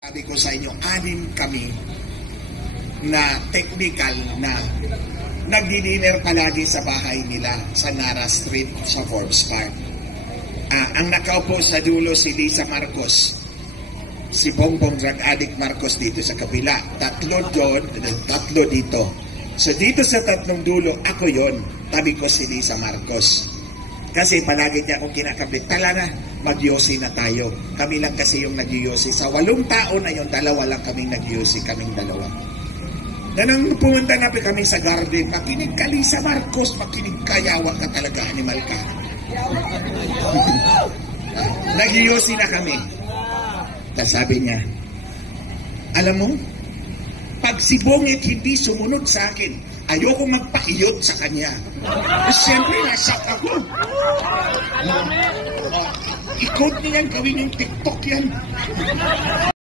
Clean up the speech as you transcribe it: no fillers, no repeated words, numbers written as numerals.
Sabi ko sa inyo, 6 kami na technical na nagdi-dinner palagi sa bahay nila sa Nara Street sa Forbes Park. Ang nakaupo sa dulo si Lisa Marcos, si Bongbong drug addict Marcos dito sa kabila. 3 doon, 3 dito. So dito sa 3 dulo, ako yon. Tabi ko si Lisa Marcos. Kasi palagi niya akong kinakabit. Talaga, mag-yosi na tayo. Kami lang kasi yung nag-yosi. Sa 8 taon na yun, 2 lang kaming nag-yosi, kaming 2. Na nang pumunta na kami sa garden, makinig ka Lisa Marcos, makinig ka, yawa ka talaga, animal ka. Nag-yosi na kami. Tapos sabi niya, alam mo, pag si Bongit hindi sumunod sa akin, ayoko magpakiyot sa kanya. Siyempre, nasak ako. I-code niyan, gawin yung TikTok yan.